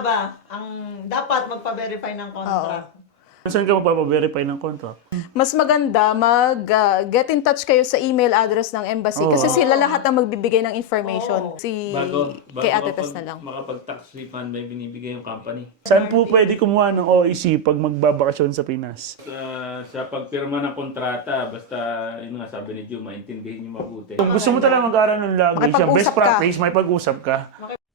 nga ba ang dapat magpa-verify ng contract? Saan ka magpapaverify ng contract? Mas maganda get in touch kayo sa email address ng embassy kasi sila lahat ang magbibigay ng information. Bago Kay Ate Tess na lang. makapag-tax refund may binibigay yung company. Saan po pwede kumuha ng OEC pag magbabakasyon sa Pinas? Sa pagpirma ng kontrata, basta yun nga sabi ni Joe, maintindihin niyo mabuti. Kung gusto mo talaga mag-aral ng language, yung best Makipag-usap ka. practice, may pag-usap ka.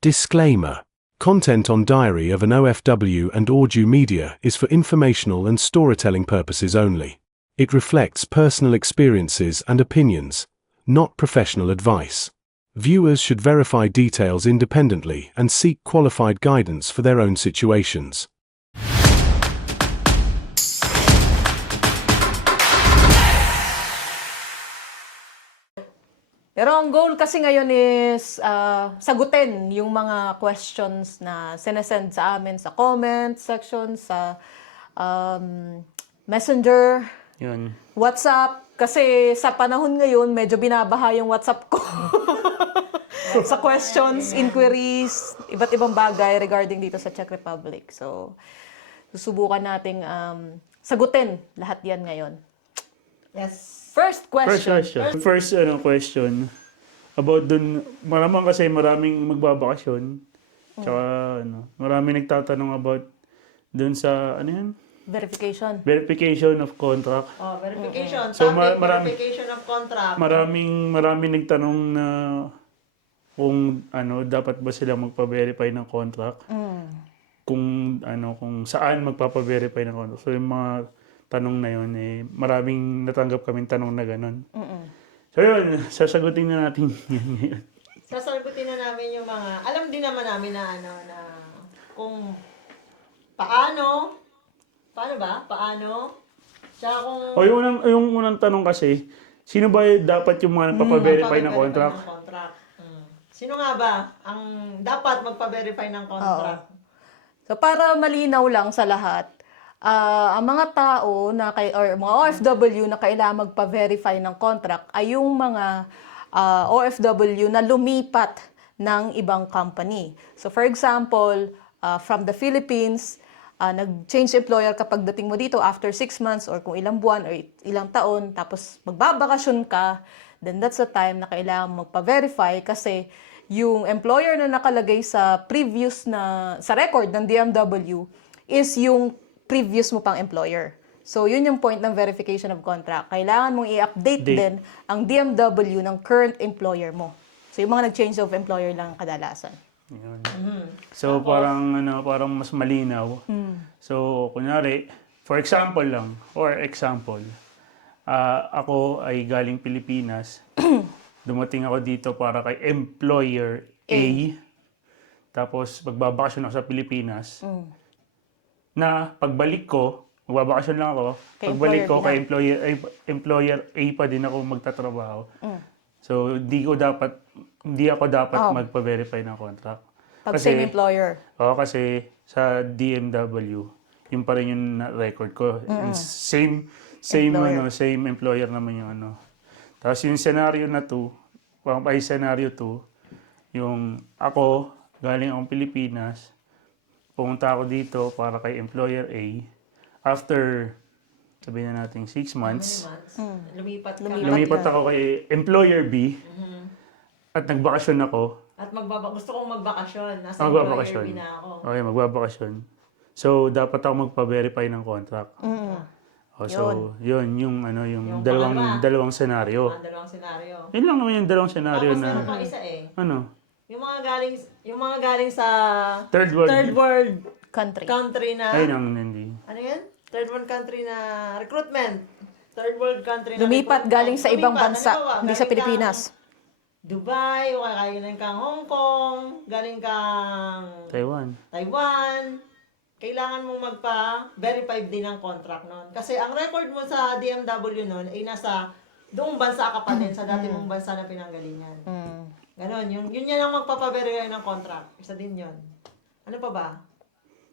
Disclaimer. Content on Diary of an OFW and Ordu Media is for informational and storytelling purposes only. It reflects personal experiences and opinions, not professional advice. Viewers should verify details independently and seek qualified guidance for their own situations. Pero ang goal kasi ngayon is sagutin yung mga questions na sinesend sa amin sa comment section, sa Messenger, Yun. WhatsApp. Kasi sa panahon ngayon, medyo binabaha yung WhatsApp ko. Sa questions, inquiries, iba't ibang bagay regarding dito sa Czech Republic. So, susubukan nating sagutin lahat yan ngayon. Yes. First First question. question about dun, maraming magbabakasyon. Tsaka maraming nagtatanong about dun sa verification of contract. Verification. So, Topic, marami- verification of contract. Maraming nagtanong na kung dapat ba sila magpa-verify ng contract. Kung saan magpapa-verify ng contract. So yung mga tanong na yun maraming natanggap kaming tanong na ganun. So yun, sasagutin na natin yun ngayon. Sasagutin na namin yung mga, alam din naman namin na na kung paano ba? Tsaka kung O yung unang tanong kasi, sino ba dapat yung mga nagpapa-verify ng contract? Sino nga ba ang dapat magpa-verify ng contract? So para malinaw lang sa lahat, ang mga tao or mga OFW na kailangan magpa-verify ng contract ay yung mga OFW na lumipat ng ibang company. So for example, from the Philippines, nag-change employer kapag dating mo dito after 6 months or kung ilang buwan or ilang taon, tapos magbabakasyon ka, then that's the time na kailangan magpa-verify kasi yung employer na nakalagay sa sa record ng DMW is yung previous mo pang employer. So, yun yung point ng verification of contract. Kailangan mong i-update din ang DMW ng current employer mo. So, yung mga nag-change of employer lang kadalasan. Yun. So parang mas malinaw. So kunyari, for example, ako ay galing Pilipinas. Dumating ako dito para kay employer A. Tapos magbabakasyon ako sa Pilipinas. Na pagbalik ko, magbabakasyon lang ako. Pagbalik ko kay employer A pa din ako magtatrabaho. So hindi ako dapat magpa-verify ng contract. Pag same employer. Oo, kasi sa DMW, yun pa rin yung record ko. Same employer naman yung Tapos yung scenario 2, yung ako, galing akong Pilipinas, pumunta ako dito para kay employer A. After, sabihin na natin, 6 months, lumipat ako kay employer B. At nagbakasyon ako. At gusto kong magbakasyon. Nasa employer B na ako. Okay, magbabakasyon. So, dapat ako magpa-verify ng contract. So, yun yung dalawang senaryo. Dalawang senaryo. Yun lang naman yung dalawang senaryo Tapos na... meron pang isa Ano? Yung mga galing sa Third world country na Ay, hindi. ano yan? Third world country na recruitment. Third world country na Lumipat galing sa ibang bansa, hindi sa Pilipinas. Dubai, o kaya galing kang Hong Kong, galing kang Taiwan. Kailangan mong magpa-verify din ng contract nun. Kasi ang record mo sa DMW nun ay nasa doong bansa ka pa din, sa dati mong bansa na pinanggalingan. Ganon, yun yan ang magpapa-verify ng contract. Isa din yun. Ano pa ba?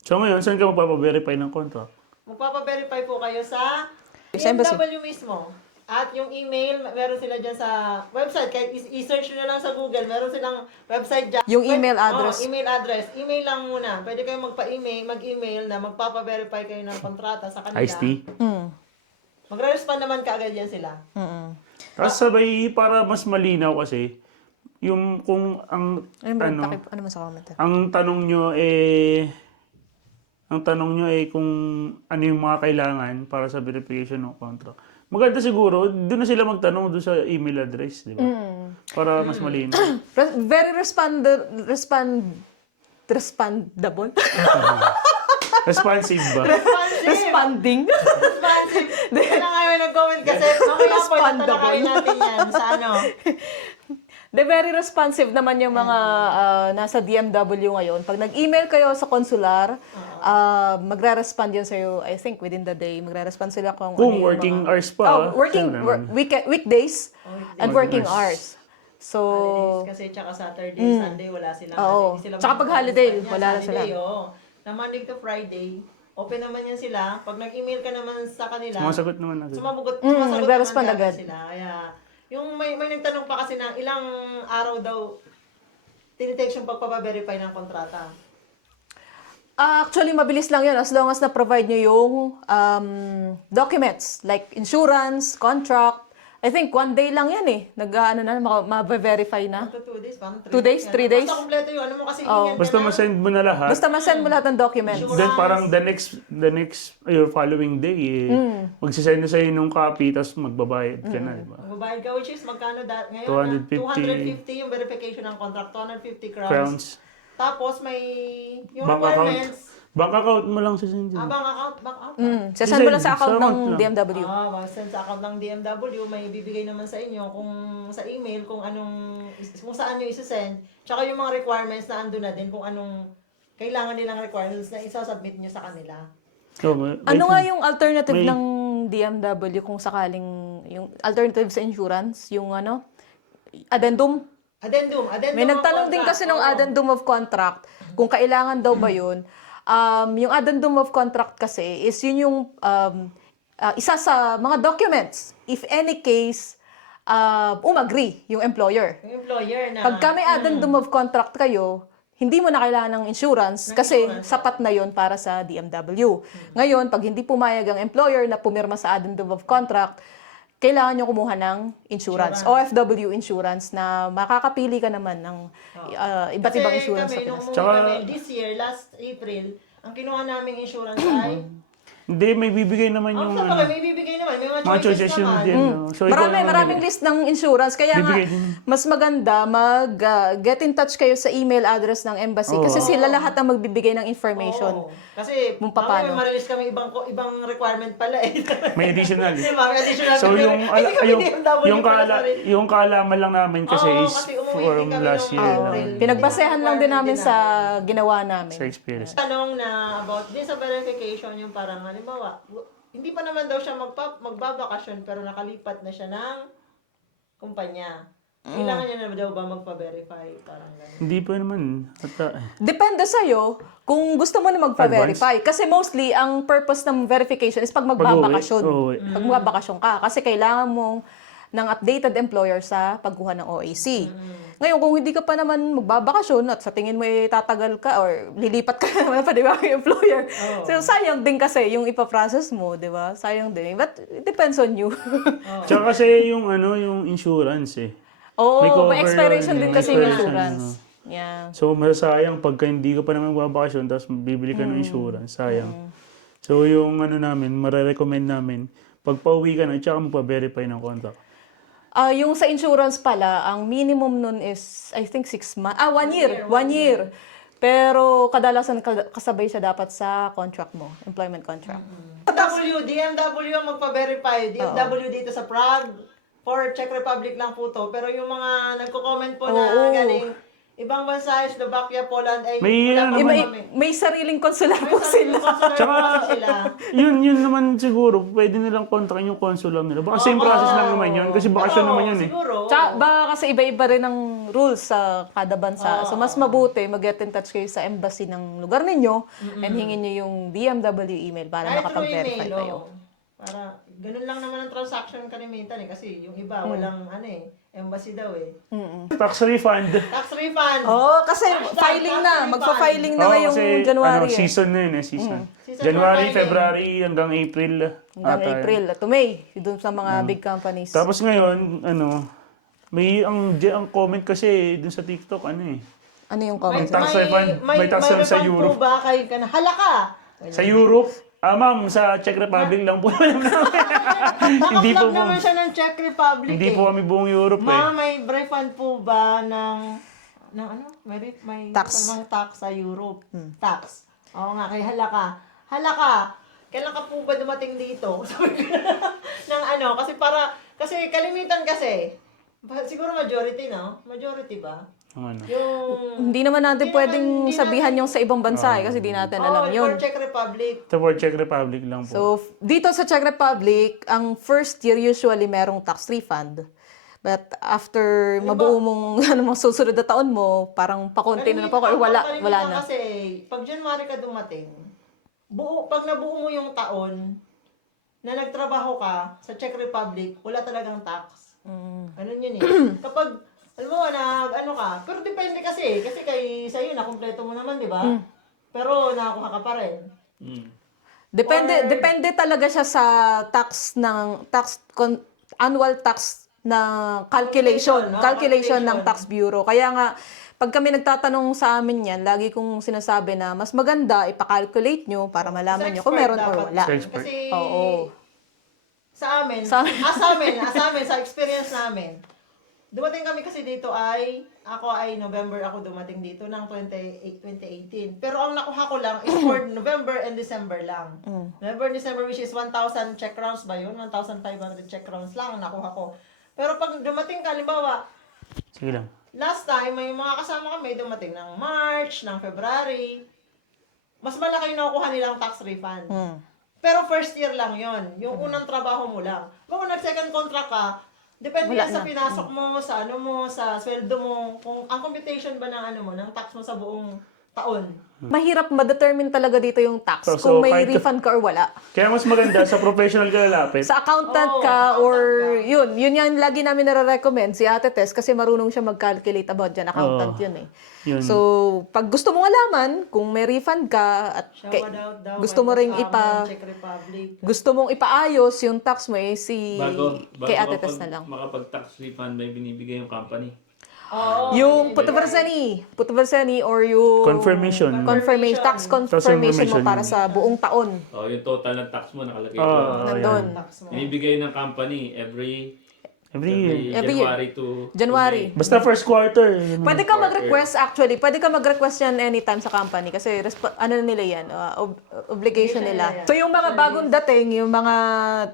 So ngayon, saan ka magpapa-verify ng contract? Magpapa-verify po kayo sa Sa embassy. DMW mismo. At yung email, meron sila dyan sa website. Kahit i-search nyo lang sa Google, meron silang website dyan. Yung email address. Email address. Email lang muna. Pwede kayong mag-email na magpapa-verify kayo ng kontrata sa kanila. Iced tea. Magre-respond naman kaagad yan sila. Tapos sabay, para mas malinaw kasi, yung kung ang, Ano mo sa comment? ang tanong nyo kung ano yung mga kailangan para sa verification ng contract. Maganda siguro, doon na sila magtanong doon sa email address, di ba? Para mas malinaw. Very respondable. Responsive ba? Responding. Responsive. Kaya nga may nag-comment kasi, mamaya po tatanakayin natin yan sa ano. Very responsive naman yung mga nasa DMW ngayon. Pag nag-email kayo sa konsular, magre-respond yun sa'yo, I think, within the day. Magre-respond sila kung Kung ano yung working mga... hours pa. Weekdays and working hours. So, Holidays kasi, tsaka Saturday, Sunday, wala silang. Oo. Hindi sila Tsaka pag holiday, wala na sila. Na Monday to Friday, open naman yan sila. Pag nag-email ka naman sa kanila, Sumasagot naman agad. sumasagot nagre-respond naman agad. sila. Kaya, yung may nagtanong pa kasi na ilang araw daw tinitext yung pagpapaverify ng kontrata. Actually, mabilis lang yun as long as na-provide nyo yung documents like insurance, contract. I think 1 day lang yan eh. Ma-verify na. 2 days, parang 3 2 days, 3 days? Basta kompleto yun. Ano mo kasi ingyan Basta ka na. masend mo na lahat. Basta ma-send mo lahat ng documents. Insurance. Then parang the next your following day, magsisend na sa'yo nung copy, tapos magbabayad ka na, di ba? Magbabayad ka, which is magkano ngayon? 250. 250 yung verification ng contract. 250 crowns. Crowns. Tapos may yung Bank account. requirements. Bank account mo lang sa send. Bank account. Sasend mo lang sa Sa account account ng lang. DMW. Send sa account ng DMW, may bibigay naman sa inyo kung sa email kung saan nyo isa-send. Tsaka yung mga requirements na ando na din kung anong kailangan nilang requirements na isa-submit nyo sa kanila. So, Ano nga yung alternative ng DMW kung sakaling yung alternative sa insurance, yung addendum? Addendum May of nagtanong din contract. kasi ng Oo. addendum of contract kung kailangan daw ba yun. Yung addendum of contract kasi is yun yung isa sa mga documents. If any case, umagree yung employer. Yung employer na Pagka may addendum of contract kayo, hindi mo na kailangan ng insurance kasi sapat na yon para sa DMW. Ngayon, pag hindi pumayag ang employer na pumirma sa addendum of contract, kailangan nyo kumuha ng insurance, OFW insurance, na makakapili ka naman ng iba't ibang insurance sa kami, nung Pinas. umuwi kami, this year, last April, ang kinuha naming insurance ay Hindi, may bibigay naman yung sa bagay, may bibigay naman. May mga mga choices choices yun naman. din. no? So, ikaw naman Maraming list ng insurance. Kaya nga, Bibigay din. mas maganda get in touch kayo sa email address ng embassy kasi sila lahat ang magbibigay ng information. Oo. Kasi, Kung paano. may marilis kami ibang requirement pala eh. May additional. Diba? May additional So kami. yung Hindi kami DMW pala, sorry. yung kaalaman lang namin kasi Oo, is kasi umuwi from din kami last nung year April. lang. Pinagbasehan lang din namin sa ginawa Sa namin. experience. Tanong na about din sa verification, yung parang halimbawa, hindi pa naman daw siya magbabakasyon pero nakalipat na siya ng kumpanya. Kailangan niya na daw ba magpa-verify? Parang gano'n. Hindi pa naman. Depende sa'yo kung gusto mo na magpa-verify. Kasi mostly, ang purpose ng verification is pag magbabakasyon. Pag-uwi. Pag magbabakasyon ka. Kasi kailangan mo ng updated employer sa pagkuha ng OAC. Ngayon, kung hindi ka pa naman magbabakasyon at sa tingin mo tatagal ka or lilipat ka naman pa, di ba, yung employer. So, sayang din kasi yung ipaprocess mo, di ba? Sayang din. But it depends on you. Tsaka kasi yung insurance eh. Oo, May cover may expiration yun, din may kasi yung expiration, insurance. Yeah. So masasayang pagka hindi ka pa naman magbabakasyon tapos bibili ka ng insurance, sayang. So yung namin, marerecommend namin, pag pauwi ka na, tsaka magpa-verify ng contract. Yung sa insurance pala, ang minimum nun is, I think 6 months. 1 year. 1 year. Pero kadalasan kasabay siya dapat sa contract mo, employment contract. DMW ang magpa-verify. DMW dito sa Prague. For Czech Republic lang po to. Pero yung mga nagko-comment po na galing ibang bansa, Slovakia, Poland, ay wala pa kami. May sariling konsular po sila. sila. Yun naman siguro, pwede nilang kontrakin yung consular nila. Baka same process lang naman yun, kasi bakasyon naman yun eh. Siguro. Tsaka baka kasi iba-iba rin ang rules sa kada bansa. So mas mabuti mag-get in touch kayo sa embassy ng lugar ninyo and hingin nyo yung DMW email para Kahit through makapag-verify email, kayo. Para, ganun lang naman ang transaction kalimitan eh. Kasi yung iba, walang embassy daw eh. Tax refund. Tax refund! Oo, kasi Hashtag filing tax na. refund. Magpa-filing na Oo, ngayong kasi January. season na yun season. Season January, for February, hanggang April. Hanggang ata yun. April to May. Doon sa mga big companies. Tapos ngayon, may ang comment kasi dun sa TikTok, Ano yung comment? tax refund, may tax refund sa refund Europe. po ba kayo ka na? Halaka! Sa Europe, ma'am, sa Czech Republic lang po. Hindi po Naka-vlog naman siya ng Czech Republic Hindi eh. po kami buong Europe Ma, may refund po ba ng ano? May Tax. namang tax sa Europe. Tax. Oo nga, kay halaka. Halaka! Kailan ka po ba dumating dito? Sabi ko ng kasi kalimitan kasi, siguro majority, no? Majority ba? Yung Hindi naman natin Hindi pwedeng naman- hindi sabihan natin- yung sa ibang bansa kasi di natin alam yun. for Czech Republic. Ito for Czech Republic lang po. So, dito sa Czech Republic, ang first year usually merong tax refund. But after mabuo mong mga susunod na taon mo, parang pakonti na po, or wala na. Kasi, pag January ka dumating, pag nabuo mo yung taon na nagtrabaho ka sa Czech Republic, wala talagang tax. Ganun yun eh. Kapag, alam mo, ka, pero depende kasi sa'yo, nakumpleto mo naman, di ba? Pero nakakuha ka pa rin. Depende talaga siya sa annual tax na calculation Calculation. ng tax bureau. Kaya nga pag kami nagtatanong sa amin yan, lagi kong sinasabi na mas maganda ipa-calculate nyo para malaman nyo kung meron or wala. Sa expert. Kasi, Oo. sa amin, Sa- sa experience namin, dumating kami kasi dito November ako dumating dito ng 2018. Pero ang nakuha ko lang is for November and December lang. November and December, which is 1,000 Czech crowns ba yun? 1,500 Czech crowns lang ang nakuha ko. Pero pag dumating ka, halimbawa, Sige lang. last time, may mga kasama kami dumating ng March, ng February, mas malaki yung nakukuha nilang tax refund. Pero first year lang yon, yung unang trabaho mo lang. Kung nag-second contract ka, depende Wala yan sa na. pinasok mo, sa sa sweldo mo, kung ang computation ba ng tax mo sa buong taon. Mahirap ma-determine talaga dito yung tax So, kung may kahit- refund ka or wala. Kaya mas maganda sa professional ka lalapit. Sa accountant Oo, ka accountant or ka. yun yung lagi namin nare-recommend si Ate Tess kasi marunong siya mag-calculate about dyan. Accountant yun eh. Yun. So, pag gusto mong alaman kung may refund ka at Shout out daw gusto kay mo ring kasama ng Czech Republic. gusto mong ipaayos yung tax mo Bago kay Ate Tess na lang. makapag-tax refund, may binibigay yung company. Oo. Yung putverseni or yung Confirmation. tax confirmation mo confirmation. para sa buong taon. Yung total ng tax mo nakalagay Oo. doon. Nandun. Tax mo. Binibigay ng company every Every year. Every year. January to January. May. Basta first quarter. Pwede ka mag-request actually. Pwede ka mag-request yan anytime sa company kasi ano nila yan, obligation nila. So yung mga bagong dating, yung mga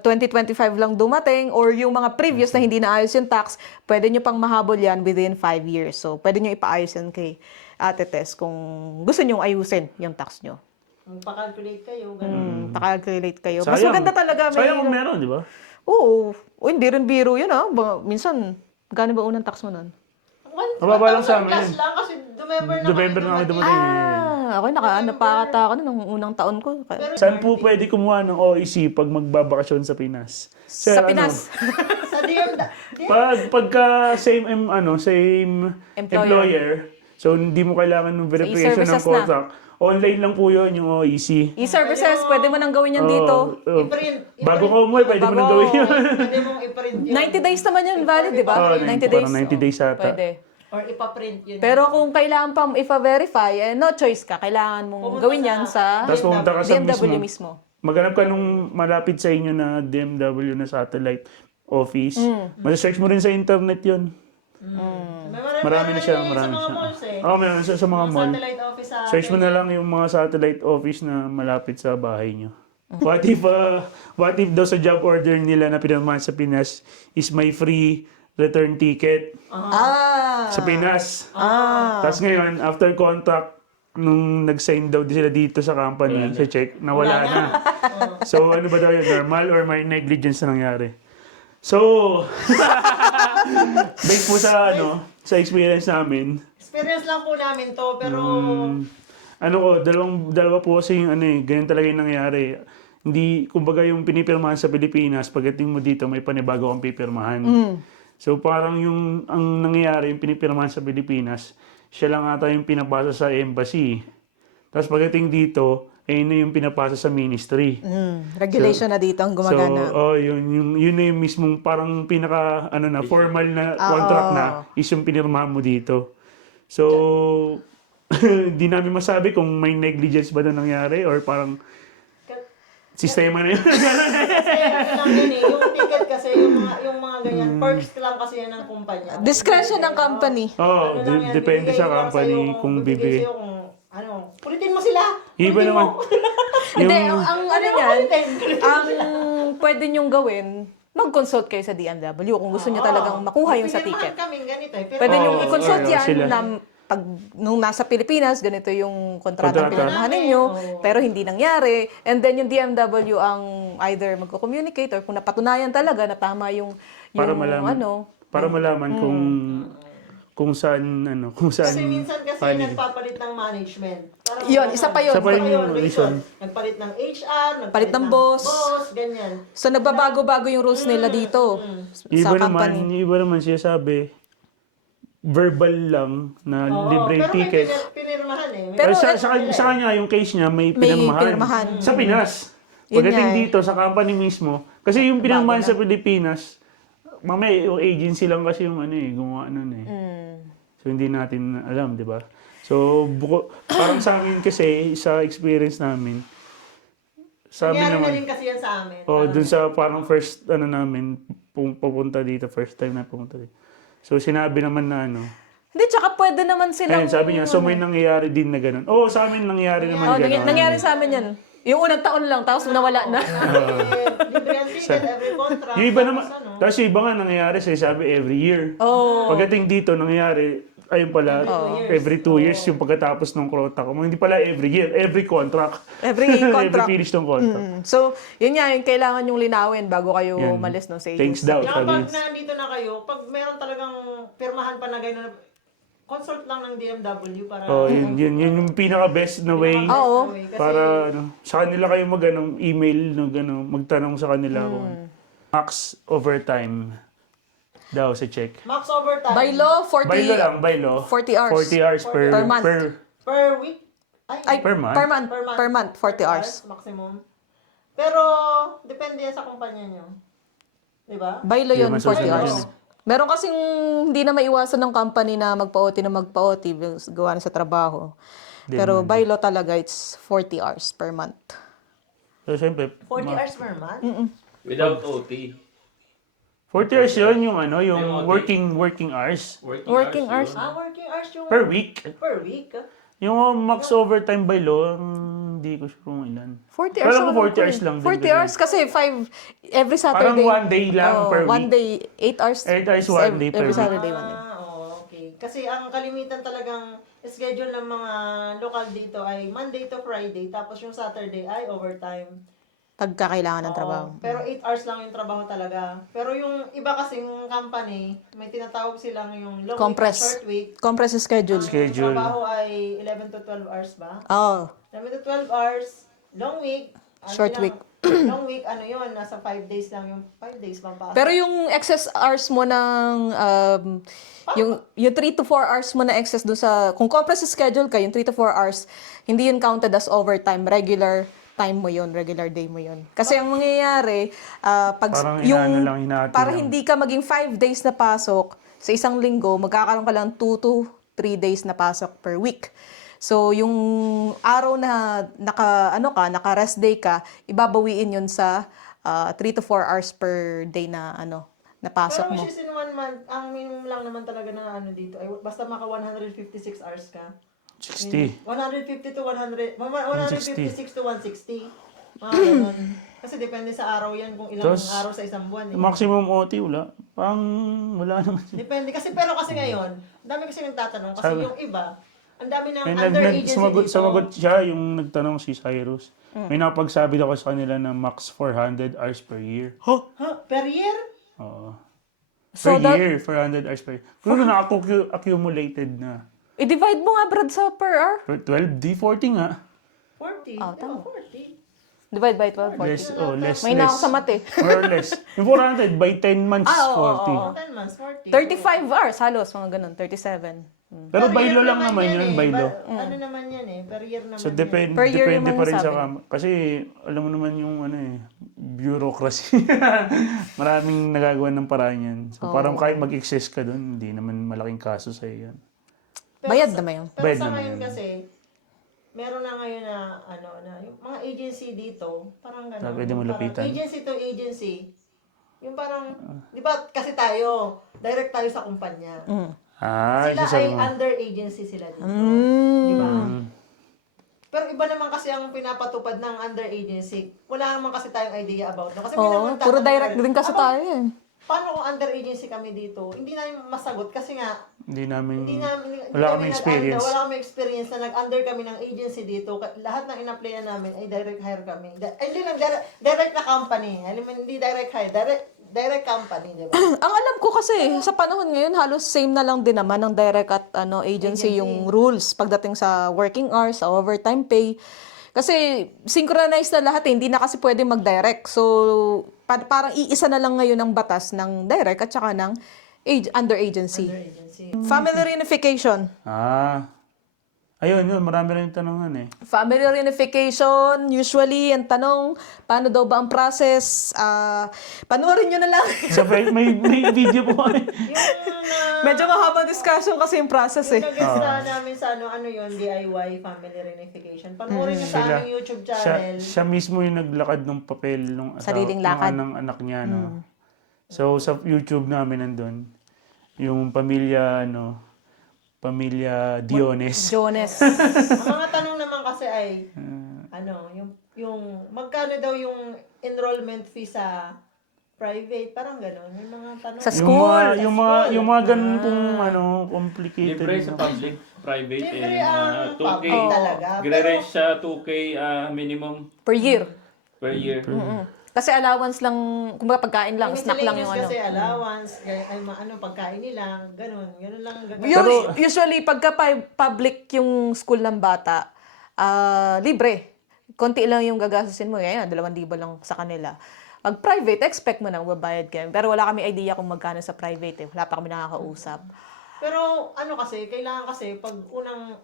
2025 lang dumating or yung mga previous na hindi naayos yung tax, pwede nyo pang mahabol yan within 5 years. So pwede nyo ipaayos yan kay Ate Tess kung gusto nyo ayusin yung tax nyo. Magpa-calculate kayo, ganun. Pakalculate kayo. Mas Sayang. maganda talaga. Sayang kung meron, di ba? Oo. Hindi rin biro yun Minsan, gano'n ba unang tax mo nun? Mababa lang sa amin Plus yun. lang kasi November na November na kami dumating. Okay, napakata ako nung unang taon ko. Saan po pwede kumuha ng OEC pag magbabakasyon sa Pinas? Sir, Sa Pinas. Sa DM, Pagka same Employer. employer, so hindi mo kailangan ng verification ng e-services na. contract. Online lang po yun, yung OEC. E-services, pwede mo nang gawin yan dito. i-print. Bago ka umuwi, pwede mo nang Bago- gawin yun. Pwede mong i-print yun. 90 days naman yun valid, di ba? Oo, 90 days. parang 90 days ata. Pwede. Or ipa-print yun. Pero kung kailangan pa ipa-verify, no choice ka. Kailangan mong Pumunta gawin yan sa Tapos pumunta ka sa DMW mismo. mismo. Maghanap ka nung malapit sa inyo na DMW na satellite office. Masa-search mo rin sa internet yun. Marami na siya, marami Sa mga siya. malls eh. Oo, meron siya sa mga mall. Satellite office sa Search mo na lang yung mga satellite office na malapit sa bahay nyo. What if daw sa job order nila na pinamahan sa Pinas is may free return ticket sa Pinas. Tapos ngayon, after contract, nung nag-sign daw sila dito sa company, sa check, nawala na. So ano ba daw yun? Normal or may negligence na nangyari? So, based po sa sa experience namin, Experience lang po namin to, pero dalawa po kasi yung ganyan talaga yung nangyari. hindi, kumbaga yung pinipirmahan sa Pilipinas, pagdating mo dito, may panibago kang pipirmahan. So parang ang nangyayari, yung pinipirmahan sa Pilipinas, siya lang ata yung pinapasa sa embassy. Tapos pagdating dito, yun na yung pinapasa sa ministry. Regulation na dito ang gumagana. So, yun na yung mismong parang pinaka, formal na contract na is yung pinirmahan mo dito. So, hindi namin masabi kung may negligence ba na nangyari or parang sistema na yun. Kasi lang yun eh, yung ticket kasi, yung mga ganyan, perks lang kasi yan ng kumpanya. Discretion ng company. Oo, lang yan, depende bibigay sa lang company sa'yo kung bibigay bibigay. sa'yo kung kulitin mo sila. Iba Kulitin naman. mo. Hindi, Yung, ang ano Ano yan, kulitin? ang pwede nyong gawin, mag-consult kayo sa DMW kung gusto niyo talagang makuha yung sa Pinirmahan ticket. kaming ganito eh. Pwede Oo, nyo i-consult oo, yan sila. na pag nung nasa Pilipinas, ganito yung kontratang Kontrata. pinirmahan ninyo, Oo. pero hindi nangyari. And then yung DMW ang either magko-communicate or kung napatunayan talaga na tama yung para malaman, para malaman kung saan, Kasi minsan kasi panig. nagpapalit ng management. Parang Yun, isa pa yun. Isa pa yun yung reason. reason. Nagpalit ng HR, Palit ng boss. ganyan. So nagbabago-bago yung rules nila dito sa company. Iba naman siya sabi, verbal lang na Oo, libreng pero ticket. may pinirmahan eh. Pero Pero sa kanya, yung case niya, may pinirmahan. pinirmahan. Sa Pinas. Yun Pagdating nga eh. dito, sa company mismo, kasi yung pinirmahan sa Pilipinas, mamaya yung agency lang kasi yung gumawa nun eh. So hindi natin alam, di ba? So, parang sa amin kasi, sa experience namin, sa amin Nangyari na naman, rin kasi yan sa amin. dun sa parang first, namin, pupunta dito, first time na pumunta dito. So, sinabi naman na Hindi, tsaka pwede naman silang... ayun, sabi niya, so may nangyayari din na gano'n. Oo, sa amin nangyari naman gano'n. nangyari sa amin yan. Yung unang taon lang, tapos nawala na. Libre ang ticket, every contract. Yung iba naman, tapos ano. tapos yung iba nga nangyayari, sabi every year. Oh. Pagdating dito, nangyayari, ayun pala, every 2 years yung pagkatapos ng contract mo. Hindi pala every year, every contract. Every every contract. finish ng contract. So, yun nga, yung kailangan yung linawin bago kayo Yan. umalis no, sa Thanks agency. daw, Kaya sabi. pag nandito na kayo, pag meron talagang pirmahan pa na gano'n, consult lang ng DMW para... Oh, yun yung pinaka-best na way Oo. Kasi, para sa kanila kayo email, magtanong sa kanila kung max overtime daw sa check. max overtime. By law, 40... By law. 40 hours. 40 hours per month. Per week? Ay, Per month? Per month, 40 hours. Maximum. Pero, depende yan sa kumpanya nyo. Diba? By law yun, Hindi 40 masusunod hours. yun. Meron kasing hindi na maiwasan ng company na magpa-OT gawa na sa trabaho. Pero by law talaga, it's 40 hours per month. So, siyempre, 40 hours per month? Without OT. 40 hours yun, yung Yung working hours. Working hours. Working hours yung... Per week. Per week? Yung max overtime by law, hindi ko sure kung ilan. 40 hours. Kala ko 40 hours lang din 40 kasi. hours kasi 5 every Saturday. Parang one day lang per week. One day, 8 hours. 8 hours one day per every week. Saturday, one day. Okay. Kasi ang kalimitan talagang schedule ng mga lokal dito ay Monday to Friday, tapos yung Saturday ay overtime. Pagkakailangan ng Oo. trabaho. Pero 8 hours lang yung trabaho talaga. Pero yung iba kasing company, may tinatawag silang yung long Compress. week at short week. Compress schedule. Yung trabaho ay 11 to 12 hours ba? Oh. 11 to 12 hours, long week. Short lang, week. long week, yun, nasa 5 days lang yung 5 days bang pasok. Pero yung excess hours mo ng yung 3 to 4 hours mo na excess doon sa kung compress schedule ka, yung 3 to 4 hours, hindi yun counted as overtime, regular time mo yun, regular day mo yun. Kasi ang mangyayari, pag Parang yung lang, hinati para lang. hindi ka maging 5 days na pasok sa isang linggo, magkakaroon ka lang 2 to 3 days na pasok per week. So, yung araw na naka-rest day ka, ibabawiin yun sa 3 to 4 hours per day na napasok Pero mo. which is in 1 month, ang minimum lang naman talaga na dito ay basta maka 156 hours ka. 60. 150 to 100, 156 to 160. Mga ganun. Kasi depende sa araw yan kung ilang Tapos, araw sa isang buwan. Eh. Maximum OT, wala. Parang wala naman. Depende. Pero kasi ngayon, ang dami kasi nagtatanong. Kasi Sabi- yung iba, ang dami ng May under agency dito. sumagot siya yung nagtanong si Cyrus. May napagsabi daw sa kanila na max 400 hours per year. Huh? Per year? Oo. So Per year, 400 hours per year. Kung na-accumulated na. I-divide mo nga, Brad, sa per hour. 12, di 40 nga. 40. Oh, Diba? tama. 40. Divide by 12, 40. Less. May na ako sa mate. More or less. Yung 400 by 10 months, oo, 40. oo. 10 months, 40. 35 hours halos, mga ganun, 37. Pero Per bylo year lang naman yun, bylo. Ano naman yan eh, per year naman So, yan. Per year depende naman pa rin yung sa sabi. Kasi, alam mo naman yung bureaucracy. Maraming nagagawa ng paraan yan. So, parang kahit mag-excess ka doon, hindi naman malaking kaso sa'yo yan. Bayad naman yun. Pero Bayad sa naman ngayon yun. kasi, meron na ngayon na, yung mga agency dito, parang gano'n. Pwede mo Parang lapitan. agency to agency. Yung parang, di ba kasi tayo, direct tayo sa kumpanya. Sila isa sa ay mga- under agency sila dito. Di ba? Pero iba naman kasi ang pinapatupad ng under agency. Wala naman kasi tayong idea about no. Kasi Oo, naman puro direct din kasi tayo eh. Paano kung under agency kami dito? Hindi namin masagot kasi nga Hindi namin, hindi wala kami kami experience. wala kami experience na nag-under kami ng agency dito. Lahat ng in-applyan namin ay direct hire kami. Hindi lang direct na company. Alam mo, hindi direct hire, direct company, di ba? Ang alam ko kasi, sa panahon ngayon, halos same na lang din naman ng direct at agency yung rules pagdating sa working hours, sa overtime pay. Kasi synchronized na lahat eh. Hindi na kasi pwede mag-direct. So, parang iisa na lang ngayon ang batas ng direct at saka ng under agency. Under agency. Family reunification. Ayun, marami rin tanongan eh. Family reunification, usually, ang tanong, paano daw ba ang process? Panoorin nyo na lang. So, may video po kami. Yung Medyo mahabang discussion kasi yung process eh. nag-guest namin sa ano yun, DIY family reunification. Panoorin niyo sa aming YouTube channel. Siya mismo yung naglakad ng papel ng Sariling lakad. ng anak niya. No? So, sa YouTube namin nandun, yung pamilya Diones. Jones. Ang mga tanong naman kasi ay, yung magkano daw yung enrollment fee sa private, parang gano'n. May mga tanong. Sa school. Yung mga ganun pong complicated. Libre sa public, private, Libre mga ang 2K. public talaga. Gre-range sa 2K minimum Per year. per year. Kasi allowance lang, kumbaga pagkain lang, snack lang yung Kasi allowance, pagkain nila, gano'n. Gano'n lang. Usually, pagka public yung school ng bata, libre. Konti lang yung gagastusin mo. Yan, 2,000 lang sa kanila. Pag private, expect mo na mababayad kayo. Pero wala kami idea kung magkano sa private. Wala pa kami nakakausap. Pero kailangan kasi pag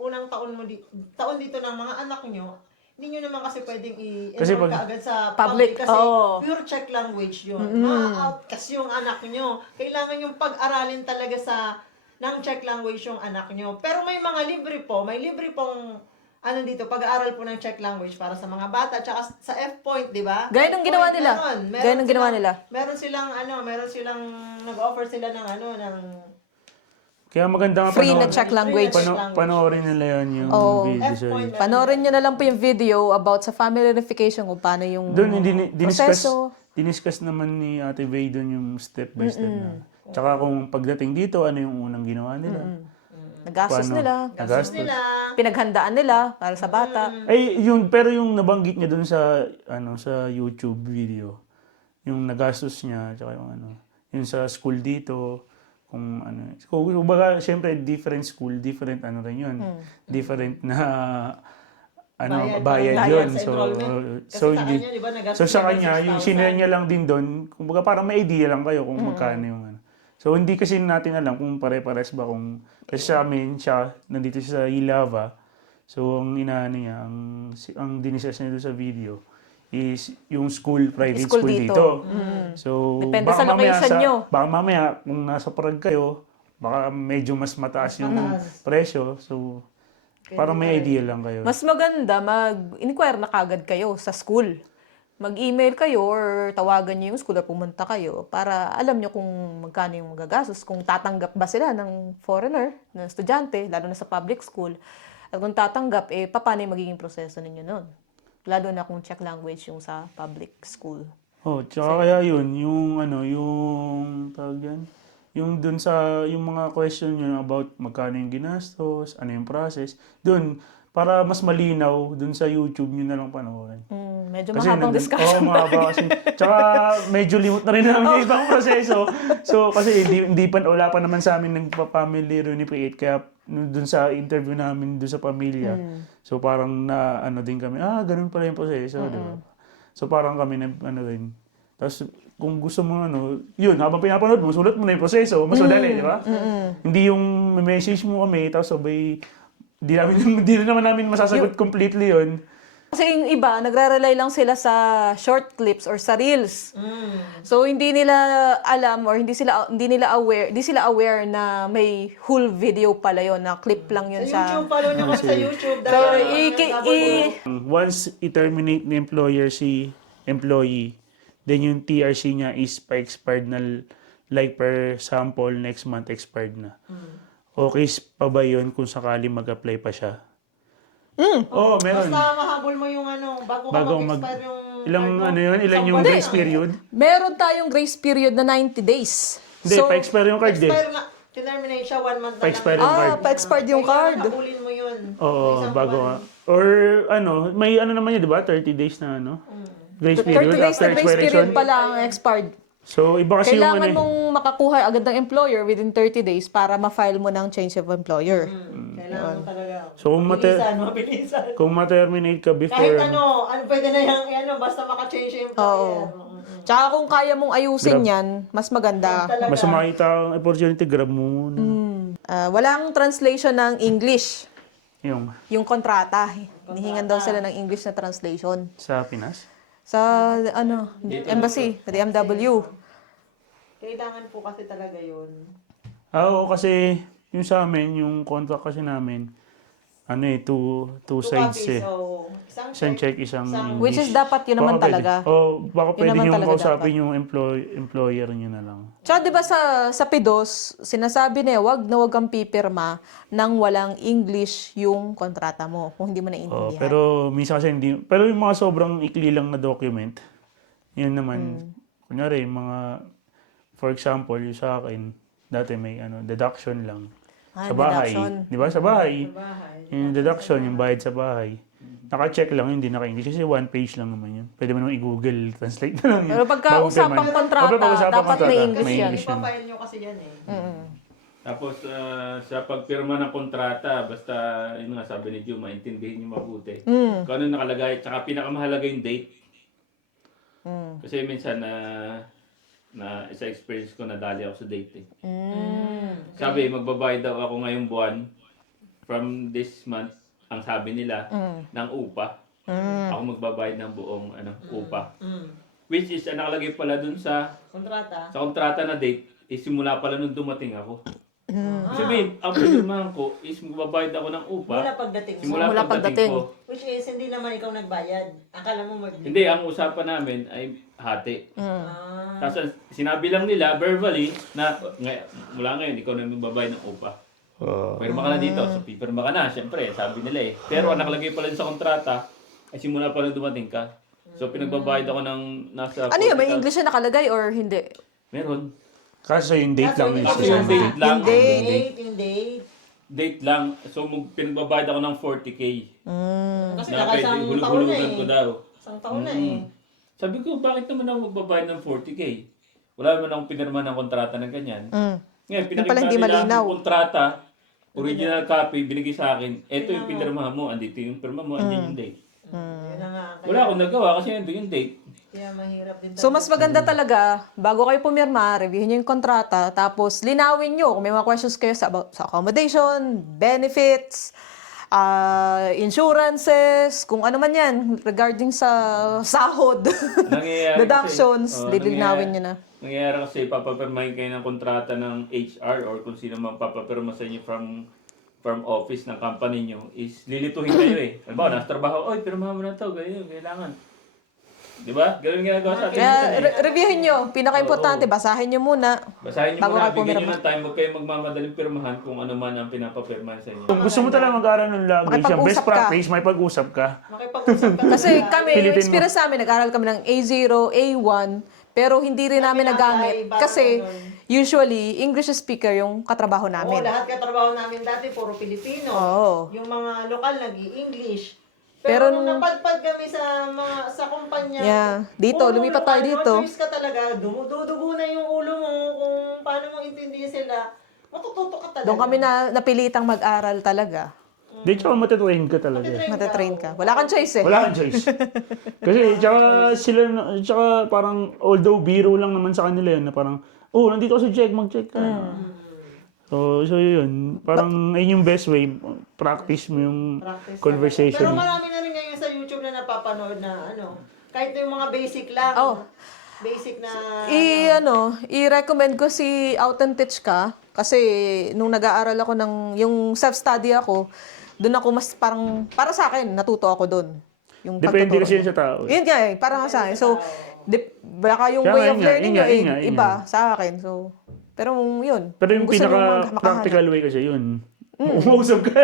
unang taon dito ng mga anak nyo, hindi nyo naman kasi pwedeng i-enroll kaagad sa public kasi pure check language yun. Ma-outcast yung anak nyo. Kailangan yung pag-aralin talaga ng check language yung anak nyo. Pero may mga libre pong dito, pag-aaral po ng check language para sa mga bata, tsaka sa F-point, di ba? Gaya nung ginawa nila. Gaya nung ginawa nila. Meron silang nag-offer sila ng Kaya maganda nga Free na check language. Panoorin nila yun yung video. F-point. Panoorin nyo na lang po yung video about sa family reunification kung paano yung Doon, proseso. diniscuss naman ni Ate Vey doon yung step by step na. Tsaka kung pagdating dito, ano yung unang ginawa nila. Nagastos nila. nila. Pinaghandaan nila para sa bata. Pero yung nabanggit niya doon sa sa YouTube video, yung nagastos niya, tsaka yung sa school dito, kung kumbaga, syempre, different school, different rin yun. Different na, bayad yun. sa enrollment. Kasi So, sa kanya, di ba, nagastos sa siya ng kanya, yung 6,000. sinare niya lang din doon, kumbaga, para may idea lang kayo kung magkano yung So, hindi kasi natin alam kung pare-pares ba kasi sa amin, nandito siya sa Ilava. So, ang inaano niya, ang diniscuss niya doon sa video, is yung private school dito. So, Depende sa location nyo. Baka mamaya, kung nasa Prague kayo, baka medyo mas mataas yung presyo. So, para may idea lang kayo. Mas maganda mag-inquire na kagad kayo sa school. Mag-email kayo or tawagan nyo yung school or pumunta kayo para alam nyo kung magkano yung magagastos, kung tatanggap ba sila ng foreigner, ng estudyante, lalo na sa public school. At kung tatanggap, paano yung magiging proseso ninyo nun? Lalo na kung check language yung sa public school. Tsaka kaya yun, yung tawag yan, yung dun sa, yung mga question yun about magkano yung ginastos, ano yung process, dun, para mas malinaw, dun sa YouTube nyo na lang panoorin. Medyo mahabang discussion. Mahaba kasi. Tsaka medyo limot na rin namin yung ibang proseso. So, kasi wala pa naman sa amin nagpa-family reunification, kaya dun sa interview namin dun sa pamilya. So, parang din kami, ganun pala yung proseso, di ba? So parang kami na ano rin. Tapos kung gusto mo ano, yun, habang pinapanood mo, sulat mo na yung proseso, mas madali, di ba? Hindi yung message mo kami, tapos sabay, di naman namin masasagot completely yun. Kasi yung iba, nagre-rely lang sila sa short clips or sa reels. So hindi nila alam or hindi sila aware na may whole video pala yon, na clip lang yun Sa YouTube, follow nyo kami sa YouTube. So, Once i-terminate ni employer si employee, then yung TRC niya is pa-expired na, like per sample, next month expired na. Okay pa ba yun kung sakali mag-apply pa siya? Oo, meron. Basta mahabol mo yung ano, bago ka mag-expire yung... Ilan yung grace period? Meron tayong grace period na 90 days. Hindi, pa-expire yung card eh. Expire nga. Terminate siya 1 month na Pa-expire yung card. Pa-expired yung card. Habulin mo yun. Oo, bago nga. Or may naman yun, di ba? 30 days na grace 30 period days after na grace expiration. period pala ang expired. So, iba kasi Kailangan yung mong makakuha agad ng employer within 30 days para ma-file mo ng change of employer. Kailangan mo talaga. So, Mabilisan. kung ma-terminate ka before... Kahit ano pwede na yung basta maka-change yung employer. Tsaka kung kaya mong ayusin yan, mas maganda. Mas makita ang opportunity, grab mo. Walang translation ng English. Yung Kontrata. Hinihingan daw sila ng English na translation. sa Pinas. Sa embassy, sa DMW. Kailangan po kasi talaga yun. Oo, kasi yung sa amin, yung contract kasi namin, two sides copies, eh. so, Isang check, isang English. Which is dapat yun naman Baka talaga. baka Yun pwede naman nyo talaga kausapin yung employer nyo na lang. Tsaka diba sa PIDOS, sinasabi na wag kang pipirma nang walang English yung kontrata mo kung hindi mo naiintindihan. Pero minsan kasi hindi. Pero yung mga sobrang ikli lang na document, yun naman, kunyari, for example, yung sa akin, dati may deduction lang. Sa bahay. Deduction. Di ba? Sa bahay. Yung deduction, yung bayad sa bahay. Naka-check lang, hindi naka-English. Kasi one page lang naman yun. Pwede mo nang i-Google Translate na lang yun. Pero pagka Bago usapang pirmahan. kontrata, Pag-usapang dapat kontrata, may English yan. English yun. Ipapile nyo kasi yan eh. Tapos sa pagpirma ng kontrata, basta yun nga sabi ni Ju, maintindihin niyo mabuti. Kung ano nakalagay, tsaka pinakamahalaga yung date. Kasi minsan sa experience ko, nadali ako sa date eh. Sabi, magbabayad daw ako ngayong buwan from this month, ang sabi nila, ng upa. Ako magbabayad ng buong upa. Which is, nakalagay pala dun sa kontrata na date, is simula pala nung dumating ako. Sabihin, ang pinirmahan ko is magbabayad ako ng upa. Simula pagdating ko. Which is, hindi naman ikaw nagbayad. Akala mo Hindi, ang usapan namin ay hati. Tapos sinabi lang nila verbally na mula ngayon, ikaw na magbabayad ng upa. Pirma ka na dito. So, pipirma ka na. Siyempre, sabi nila eh. Pero ang nakalagay pala sa kontrata, ay simula pala dumating ka. So, pinagbabayad ako ng nasa... Ano yun? May English na nakalagay or hindi? Meron. Kasi yung date lang yun. Kasi yung date lang. Yung date. Date lang. So, pinagbabayad ako ng 40K. Kasi Na pwede, nakasang taon na hulug-hulugan ko eh. daw. Isang taon na eh. Sabi ko, bakit naman ako magbabayad ng 40K? Wala naman akong pinirma ng kontrata ng ganyan. Ngayon, Yung pala pinakita hindi nila malinaw. ang kontrata, original copy, binigay sa akin. Ito yung pinirma mo, andito yung pirma mo, andito yung date. Yun na nga. Wala akong nagawa kasi nandito yung date. Kaya mahirap din So, mas maganda talaga, bago kayo pumirma, reviewin nyo yung kontrata, tapos linawin nyo kung may mga questions kayo sa accommodation, benefits, insurances, kung ano man yan, regarding sa sahod, Nangyayari deductions, kasi, lilinawin nyo na. Nangyayari kasi papapirmahin kayo ng kontrata ng HR or kung sino man papapirma sa inyo from office ng company nyo is lilituhin kayo eh. Halimbawa, nasa trabaho, oy, pirmahan mo na to, ganyan, kailangan. Di ba? Ganun ginagawa sa atin. Kaya reviewin nyo, pinaka-importante, basahin nyo muna. Basahin nyo bago muna, kayo bigyan nyo pumirma. ng time, huwag kayong magmamadaling pirmahan kung ano man ang pinapapirmahan sa inyo. Kung gusto mo talaga mag-aaral ng language, yung best Makipag-usap ka. practice, may pag-usap ka. Makipag-usap ka. Kasi kami, yung Pilitin mo. experience namin, nag-aral kami ng A0, A1, pero hindi rin namin nagamit. Kasi usually, English speaker yung katrabaho Oo, namin. lahat katrabaho namin dati, puro Pilipino. Oo. Yung mga lokal, nag-i-English. Pero Pero nung napadpad kami sa kumpanya, Yeah. Dito, lumipat tayo dito. Choice ka talaga, dumudugo na yung ulo mo kung paano mo intindihin sila. Matututo ka talaga. Doon kami napilitang mag-aral talaga. Di, tsaka matatrain ka talaga. Matatrain ka. Wala kang choice eh. Wala kang choice. Kasi, tsaka sila, tsaka parang, although biro lang naman sa kanila yun, na parang, oh, nandito ako sa check, mag-check ka. So yun. Parang, ayun yung best way. Practice mo yung Practice conversation. Pero marami na rin ngayon sa YouTube na napapanood na kahit yung mga basic lang. Oh. Basic na I-recommend ko si Authentic ka kasi nung nag-aaral ako yung self-study ako, doon ako mas parang, para sa akin, natuto ako doon. Yung Depende pagtuturo kasi niya. yun sa tao. Yun nga eh, parang sa akin. So, baka yung Kaya way nga, of learning nyo inga. iba sa akin. So, pero yun. Pero yung kung gusto nyo pinaka-practical way kasi yun. Umausap ka.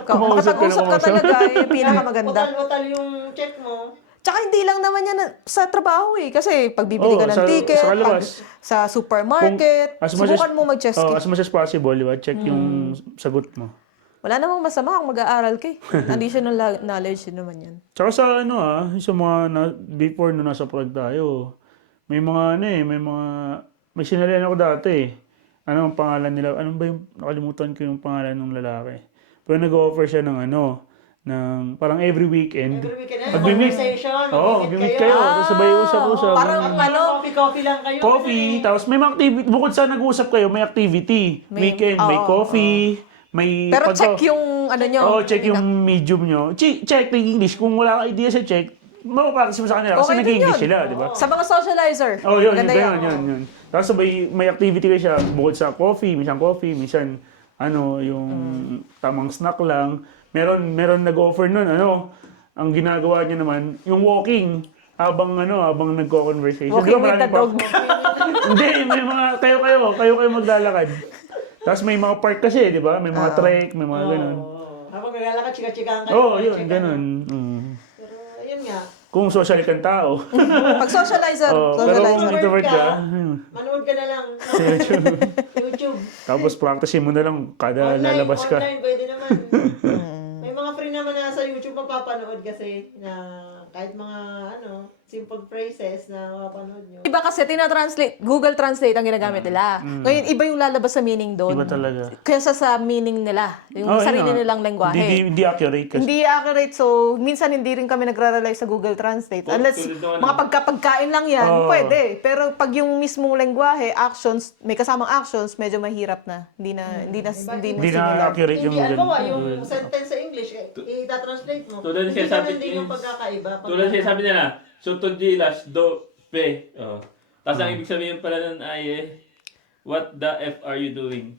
Makapag-usap ka talaga eh, pinakamaganda. Watal yung check mo. Tsaka hindi lang naman yan sa trabaho eh. Kasi pag bibili ka ng sa ticket, kalabas. sa supermarket, subukan mo mag-check. As much as possible, di ba? Check yung sagot mo. Wala namang masama kung mag-aaral ka eh. Additional knowledge din naman yan. Tsaka sa sa mga before na nasa prod tayo, may mga may sinalihan ako dati eh. Ano ang pangalan nila? Ano ba yung, nakalimutan ko yung pangalan ng lalaki. Pero nag-offer siya ng ng parang every weekend. Every weekend, Mag-meet. conversation, Oo, mag-meet kayo. Tapos sabay usap-usap. Parang Coffee lang kayo. Coffee, tapos may mga activity. Bukod sa nag-usap kayo, may activity. Weekend, may coffee, may... Pero check yung nyo. Oo, check yung medium nyo. Check yung English. Kung wala kang idea sa check, mapapractice mo sa kanila. Kasi Okay din nag-English yun. sila, di ba? Sa mga socializer. Oh, yun, Maganda yun. Tapos sabay, may activity kayo siya. Bukod sa coffee, minsan yung tamang snack lang. Meron nag-offer nun, ang ginagawa niya naman, yung walking, habang nagko-conversation. Walking Di ba, with the marami dog. Hindi, may mga, kayo maglalakad. Tapos may mga park kasi, di ba? May mga trek, may mga ganun. Habang naglalakad, chika-chikahan kayo. Oo, yun, ganun. Pero, ayun nga. Kung social kang tao. Pag socializer, Pero kung socializer. introvert ka, Manood ka na lang. sa YouTube. YouTube. Tapos practicein mo na lang kada lalabas ka. Online, pwede naman. May mga free naman na sa YouTube mapapanood kasi na kahit mga simple phrases na mapapanood nyo. Iba kasi tinatranslate, Google Translate ang ginagamit nila. Ngayon, iba yung lalabas sa meaning doon. Iba talaga. Kaysa sa meaning nila. Yung sarili nilang lengguwahe. Hindi accurate kasi. Hindi accurate. So, minsan hindi rin kami nagre-rely sa Google Translate. Unless, mga pagkapagkain lang yan, pwede. Pero pag yung mismong lengguwahe, actions, may kasamang actions, medyo mahirap na. Hindi na Hindi na accurate yung Hindi, Google. yung sentence sa English, i-translate mo. Tulad Hindi siya sabi ganun din yung pagkakaiba. Tulad siya sabi nila, sutodilas do pe. Tapos ang ibig sabihin pala nun ay what the F are you doing?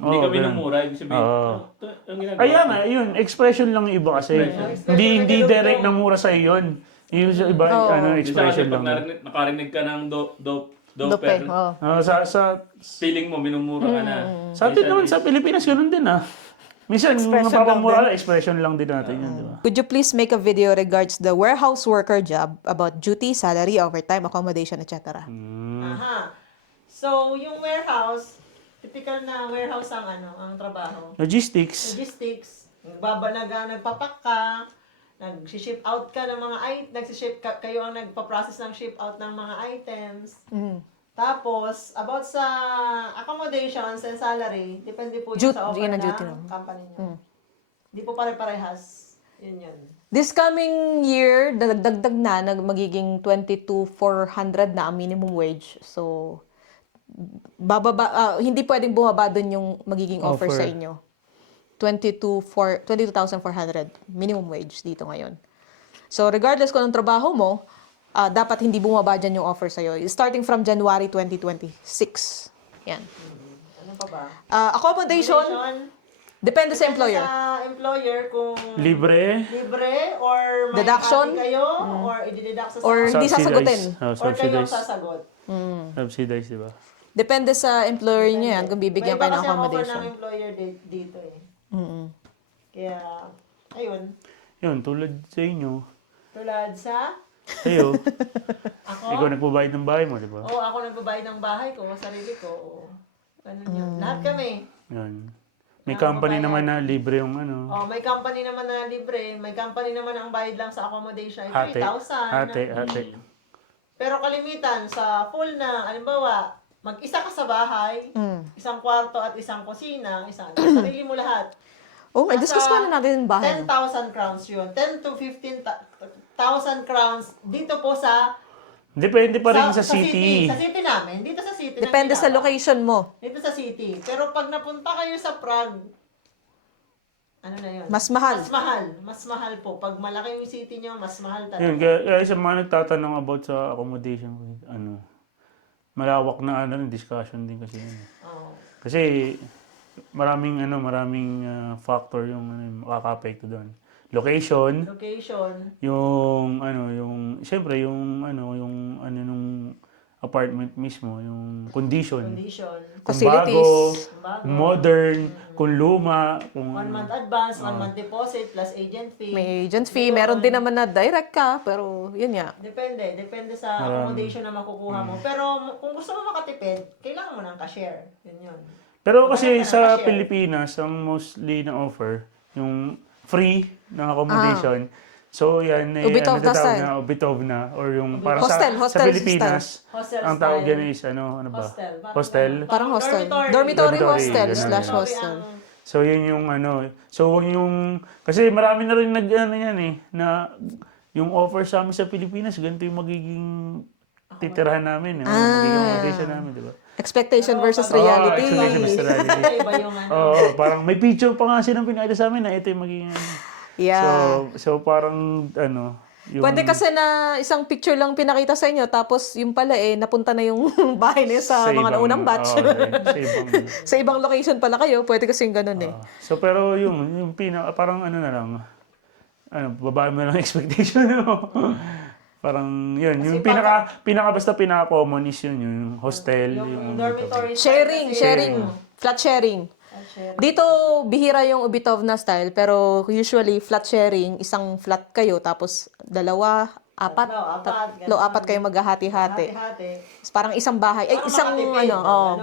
Hindi kami namura, ibig sabihin. Ang ginagawa. Kaya nga, yun, expression lang yung iba kasi. Hindi direct na mura sa yun. Yung iba, expression Pag lang. nakarinig ka ng do Dope. per, Sa feeling mo, minumura ka na. sa atin naman, sa Pilipinas, ganun din Minsan, Expression napapamura, expression lang din natin yun, di ba? Could you please make a video regards the warehouse worker job about duty, salary, overtime, accommodation, etc. Aha. So, yung warehouse, typical na warehouse ang trabaho. Logistics. Logistics, nagpapak ka, nag-ship out ka ng mga kayo ang nagpa-process ng ship out ng mga items. Tapos, about sa accommodations and salary, depende po yun sa offer yun ang ng duty mo. company nyo. Hindi po pare-parehas. Yun. This coming year, dagdag na, magiging 22,400 na ang minimum wage. So, hindi pwedeng bumaba dun yung magiging offer sa inyo. 22,400 minimum wage dito ngayon. So, regardless kung anong trabaho mo, dapat hindi bumaba dyan yung offer sa'yo. Starting from January 2026. Yan. Ano pa ba? Accommodation, depende sa employer. Sa employer kung Libre. or may Deduction? copy kayo or i-deduct sa Or hindi sasagutin. or kayo Subsidized. sasagot. Subsidized, di ba? Depende sa employer niyo yan kung bibigyan May kayo ng iba kasi ang offer accommodation. ng employer dito eh. Kaya, ayun. Yun, tulad sa inyo. Tulad sa Kayo, ako. ikaw nagbabayad ng bahay mo, di ba? Oo, ako nagbabayad ng bahay ko, sarili ko. Oo. Ganun yun. Lahat kami. Yan. May company naman na libre yung Oh, may company naman na libre. May company naman ang bayad lang sa accommodation ay hati. 3,000. Pero kalimitan sa full na, halimbawa, mag-isa ka sa bahay, isang kwarto at isang kusina, sarili mo lahat. Oh, may discuss pa na natin yung bahay. 10,000 crowns yun. 10 to 15,000 crowns dito po sa Depende pa rin sa city. Sa city namin. Dito sa city. Depende sa location mo. Dito sa city. Pero pag napunta kayo sa Prague, ano na yun? Mas mahal. Mas mahal. Mas mahal po. Pag malaki yung city nyo, mas mahal talaga. Yun, kaya sa mga nagtatanong about sa accommodation, malawak na discussion din kasi yun. Oo. Kasi maraming factor yung makaka-apekto doon. Location, yung syempre yung nung apartment mismo, yung condition. Kung Facilities. bago, kung modern, kung luma, kung 1 month advance, 1 month deposit, plus agent fee. May agent fee. Meron din naman na direct ka. Pero yun nga. Depende sa accommodation na makukuha mo. Pero kung gusto mo makatipid, kailangan mo ng cashier. Yun. Pero kasi sa Pilipinas, ang mostly na offer, yung free na accommodation. So yan, Ubitov na style. na Ubitov na. Or yung parang Hostel sa Pilipinas, Hostel ang tawag style. yan is ano ba? Hostel. Hostel. Parang hostel. Dormitory. Dormitory Dormitory, hostel ganun. / hostel. So yun yung so yung, kasi marami na rin yan na yung offer sa amin sa Pilipinas, ganito yung magiging titirahan namin, magiging accommodation namin, di ba? Expectation versus reality. Expectation versus reality. Iba yung Oo, parang may picture pa nga silang pinakita sa amin na ito yung magiging Yeah. So parang yung Pwede kasi na isang picture lang pinakita sa inyo, tapos yung pala napunta na yung bahay niya sa mga ibang- naunang batch. sa ibang Sa ibang location pala kayo, pwede kasing ganun So pero yung parang na lang babae mo na lang expectation mo. Parang yun, yung pinaka common is yung hostel, yung dormitory. Sharing. Flat sharing. Dito, bihira yung Ubitov na style, pero usually flat sharing, isang flat kayo, tapos dalawa, apat kayo maghahati-hati. Hati-hati. Parang isang bahay, Para isang makatipid, ganon.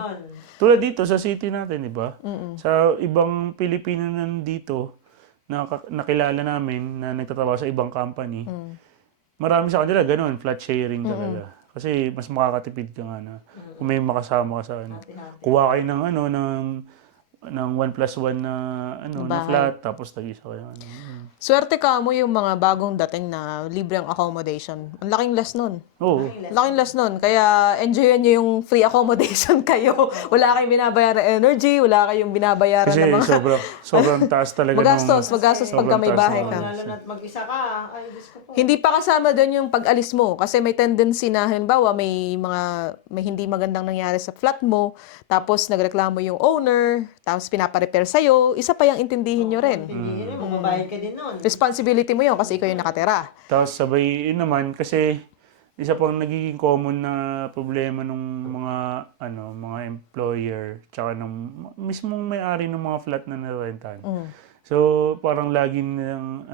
tulad dito sa city natin, di ba? Sa ibang Pilipino nandito na nakilala namin na nagtatrabaho sa ibang company, marami sa kanila ganun, flat sharing talaga. Kasi mas makakatipid ka nga na kung may makasama ka sa kuha kayo ng 1+1 na flat, tapos tag-isa kayo. Swerte ka mo yung mga bagong dating na libreng accommodation. Ang laking less nun. Oo. Laking less nun. Kaya enjoyin nyo yung free accommodation kayo. Wala kayong binabayaran ng energy, wala kayong binabayaran Kasi ng mga... sobrang taas talaga. Magastos sobrang pagka may taas bahay ng- ka. Lalo na't mag-isa ka. Ay, Diyos ko po. Hindi pa kasama doon yung pag-alis mo kasi may tendency na halimbawa may hindi magandang nangyari sa flat mo, tapos nagreklamo yung owner, tapos pinapa-repair sa'yo, isa pa yung intindihin nyo rin. Hindi rin, magbabayad ka din nun. Responsibility mo yun kasi ikaw yung nakatira. Tapos sabay yun naman kasi isa pang nagiging common na problema ng mga employer tsaka ng mismong may-ari ng mga flat na narentahan. So parang lagi nilang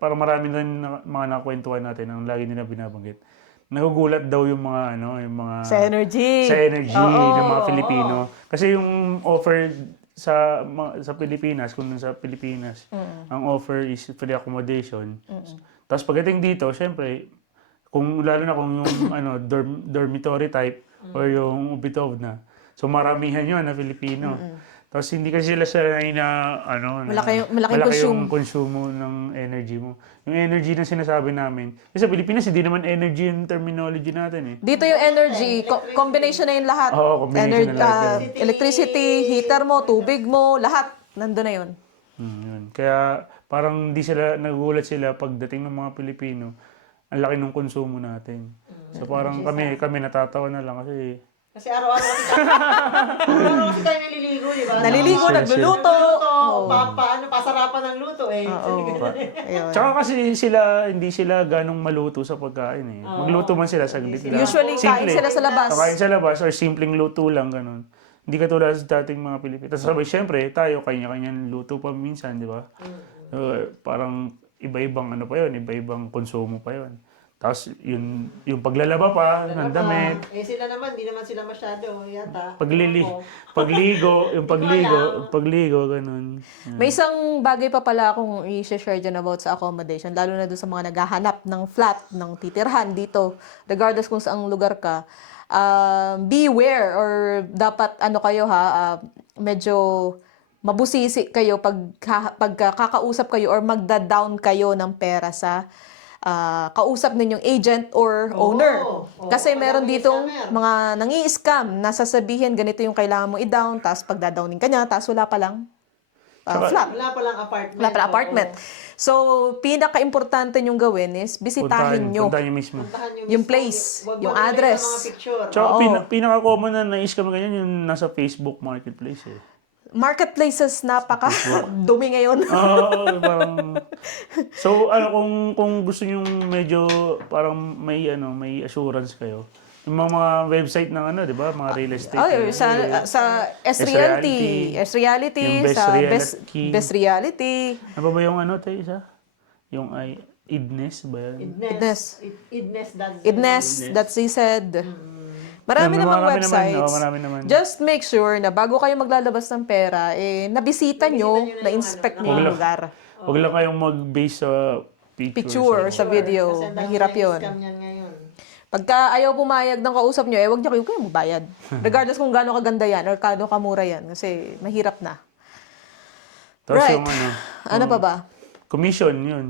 parang marami na rin mga nakakwentuhan natin ang lagi nila binabanggit. Nagugulat daw yung mga Sa energy. ng mga Filipino. Kasi yung offer sa Pilipinas, kung sa Pilipinas, ang offer is free accommodation. Tapos pagdating dito, syempre, lalo na kung yung dormitory type or yung Ubitov na. So maramihan yun na Filipino. Tapos hindi kasi sila sanay na malaki yung konsumo ng energy mo. Yung energy na sinasabi namin. Kasi sa Pilipinas, hindi naman energy yung terminology natin Dito yung energy, combination na yung lahat. Oo, combination na lahat Electricity, heater mo, tubig mo, lahat. Nandun na yun. Yun. Kaya parang nagugulat sila pagdating ng mga Pilipino, ang laki ng konsumo natin. So parang kami natatawa na lang Kasi araw-araw kasi tayo naliligo, di ba? Naliligo, nagluluto. Pasarapan ng luto eh. Ayun. Tsaka kasi hindi sila ganong maluto sa pagkain Magluto man sila saglit lang. Usually, kain sila sa labas. Kain sa labas or simpleng luto lang, ganun. Hindi katulad sa dating mga Pilipino. Tapos sabay, syempre, tayo, kanya-kanyang luto pa minsan, di ba? So, parang iba-ibang iba-ibang konsumo pa yun. Tapos, yung paglalaba pa ng damit. Sila naman, di naman sila masyado yata. Pagligo, ganun. May isang bagay pa pala akong i-share dyan about sa accommodation, lalo na doon sa mga naghahanap ng flat, ng titirhan dito, regardless kung saang lugar ka. Beware or dapat kayo medyo mabusisi kayo pag kakausap kayo or magda-down kayo ng pera sa kausap ninyong agent or owner. Oo, Kasi meron madaming ditong scammer. mga nangi-scam na sasabihin ganito yung kailangan mo i-down, tapos pagda-downin ka niya, tapos wala palang flat. Wala palang apartment. Wala palang oo. apartment. So, pinaka-importante nyong gawin is bisitahin nyo Puntahan nyo mismo. Puntahan nyo yung mismo, place, wag yung mo ilagay address. sa mga picture. Tsaka Oo. pinaka-common na na-scam ganyan yung nasa Facebook Marketplace eh. Marketplaces, napaka-dumi ngayon. Oo, parang... So, kung gusto nyo medyo parang may assurance kayo, yung mga website ng di ba? Mga real estate. Sa S-Reality. Yung Best Sa Reality. Best Reality. Ano ba yung tayo isa? Yung Idnes ba yan? Idnes, that's he said. Marami namang websites. Marami naman. Just make sure na bago kayo maglalabas ng pera, nabisita nyo, na-inspect nyo yung lugar. Huwag lang kayong mag-base sa Picture, sa video. Kasi ang dami Mahirap na yun. scam yan ngayon. Pagka ayaw pumayag ng kausap nyo, huwag nyo kayo magbayad. Regardless kung gaano kaganda yan or gaano kamura yan. Kasi mahirap na. Tapos Right. yung Ano pa ba? commission yun.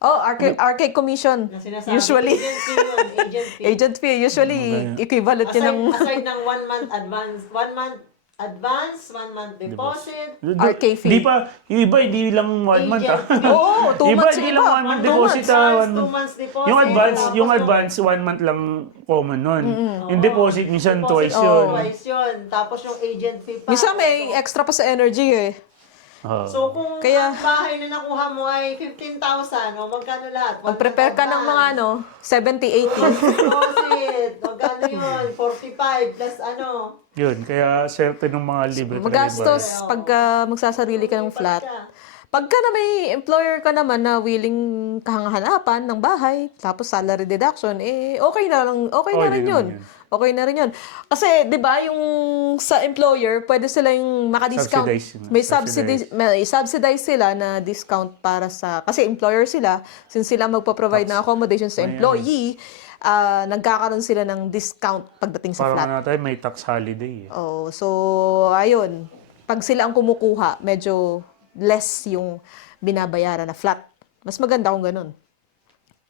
Oh, arcade commission. Na sinasabi, Usually. Agent fee yun, agent fee. Agent fee, usually equivalent yun ng Aside ng 1 month advance, 1 month deposit, RK fee. Di pa, yung iba hindi lang 1 month Agent fee. Oo, 2 Iba months hindi yung lang iba. 1 month 2 deposit. months. 2 months deposit. Yung tapos advance 1 month lang common nun. Yung deposit minsan twice yun. Twice yun. Tapos yung agent fee pa. Minsan may extra pa sa energy eh. Oo. So kung Kaya- ang bahay na nakuha mo ay 15,000, o magkano lahat? Mag-prepare ka ng mga 70, 80. Deposit, magkano yun? 45 plus ano? Yun, kaya certain ng mga libre. Magastos pagka magsasarili ka ng flat. Pagka na may employer ka naman na willing kahangahanapan ng bahay, tapos salary deduction, okay na rin yun. Okay na rin yun. Kasi, di ba, yung sa employer, pwede sila yung maka-discount. May subsidize sila na discount para sa, kasi employer sila, since sila magpo-provide ng accommodation sa employee, nagkakaroon sila ng discount pagdating sa flat. Parang natin may tax holiday. Oh, so ayun. Pag sila ang kumukuha, medyo less yung binabayaran na flat. Mas maganda kung ganun.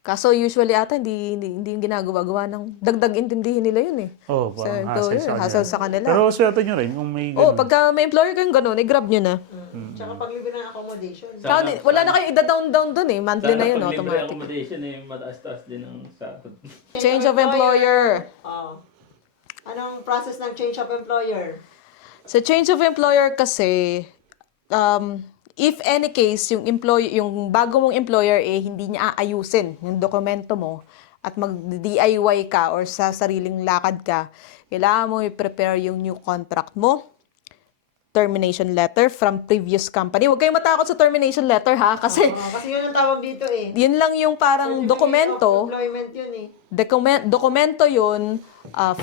Kaso usually ata hindi yung ginagawa ng dagdag intindihin nila yun eh. Oh, parang hassle sa kanila. Pero swerte nyo rin kung may Oh, ganun. pagka may employer kayong ganun, i-grab nyo na. Tsaka paglibre ng accommodation. Tsaka wala na kayong ida-down dun eh. Monthly na yun, Pag libre automatic. accommodation mataas-taas din ang sahod. Change of employer. Oh. Anong process ng change of employer? Sa change of employer kasi, if any case, yung bago mong employer hindi niya aayusin yung dokumento mo at mag-DIY ka or sa sariling lakad ka, kailangan mo i-prepare yung new contract mo, termination letter from previous company. Huwag kayong matakot sa termination letter ha, kasi Kasi yun ang tawag dito eh. yun lang yung parang dokumento. Employment yun eh. Dokumento yun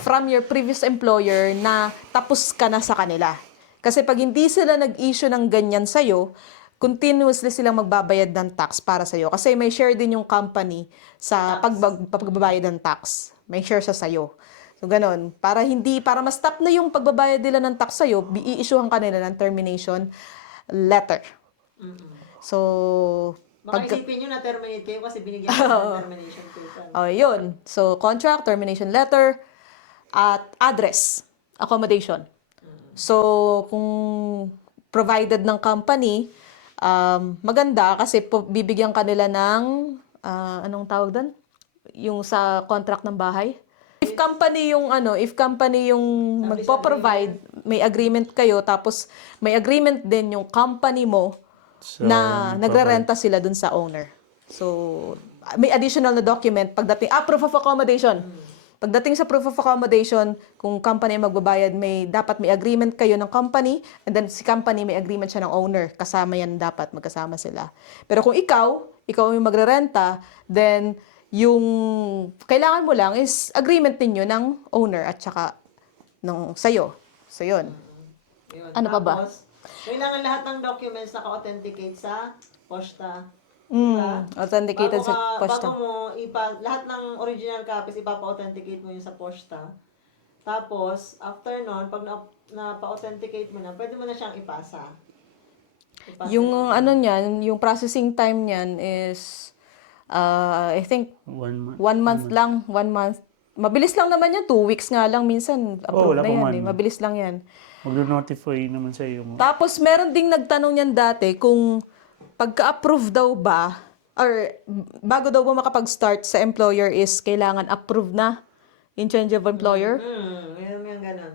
from your previous employer na tapos ka na sa kanila. Kasi pag hindi sila nag-issue ng ganyan sa'yo, continuously silang magbabayad ng tax para sa'yo. Kasi may share din yung company sa pagbabayad ng tax. May share sa sa'yo. So, ganun. Para ma-stop na yung pagbabayad nila ng tax sa'yo, i-issuehan ka nila ng termination letter. So, Baka isipin nyo na terminate kayo kasi binigyan kayo ng termination paper. yun. So, contract, termination letter, at address, accommodation. So, kung provided ng company, maganda kasi bibigyan ka nila ng, anong tawag doon? Yung sa contract ng bahay. If company yung magpo-provide, may agreement kayo, tapos may agreement din yung company mo na nagre-renta sila dun sa owner. So, may additional na document pagdating, proof of accommodation. Pagdating sa proof of accommodation, kung company ang magbabayad, dapat may agreement kayo ng company, and then si company may agreement siya ng owner. Kasama yan dapat, magkasama sila. Pero kung ikaw yung magre-renta, then yung kailangan mo lang is agreement ninyo ng owner at saka ng sayo. So, yun. Yun. Ano pa ba? Tapos, kailangan lahat ng documents naka-authenticate sa posta. Authenticated sa posta. Bago mo, lahat ng original copies, ipapa-authenticate mo yun sa posta. Tapos, after nun, pag na-pa-authenticate mo na, pwede mo na siyang ipasa. Yung ano niyan, yung processing time niyan is I think 1 month. 1 month lang, 1 month. Mabilis lang naman yan, 2 weeks nga lang minsan approve wala na pang yan one eh. month. Mabilis lang yan. Mag-notify naman sa iyo. Tapos meron ding nagtanong niyan dati kung pagka-approve daw ba or bago daw ba makapag-start sa employer is kailangan approve na yung change of employer. Meron yung ganun.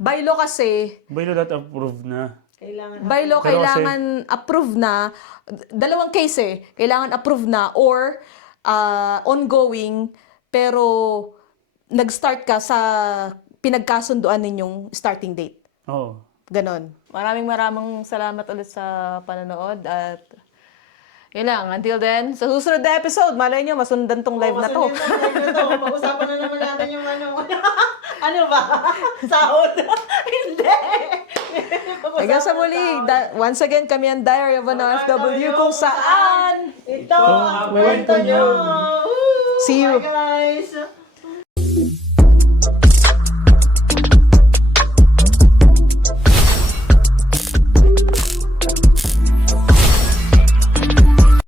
By law kasi, By law that approved na. Kailangan by law Pero kailangan approve na, dalawang case eh, kailangan approve na or ongoing pero nag-start ka sa pinagkasunduan ninyong starting date. Oo. Ganon. Maraming salamat ulit sa panonood at yun lang. Until then, sa susunod na episode, malay nyo, masundan tong live na to. Pag-usapan na naman natin yung ano. Ano ba? Sahod? Hindi. Hanggang sa muli, once again, kami ang Diary of an OFW kung saan Ito ang kwento nyo. See you. Bye guys.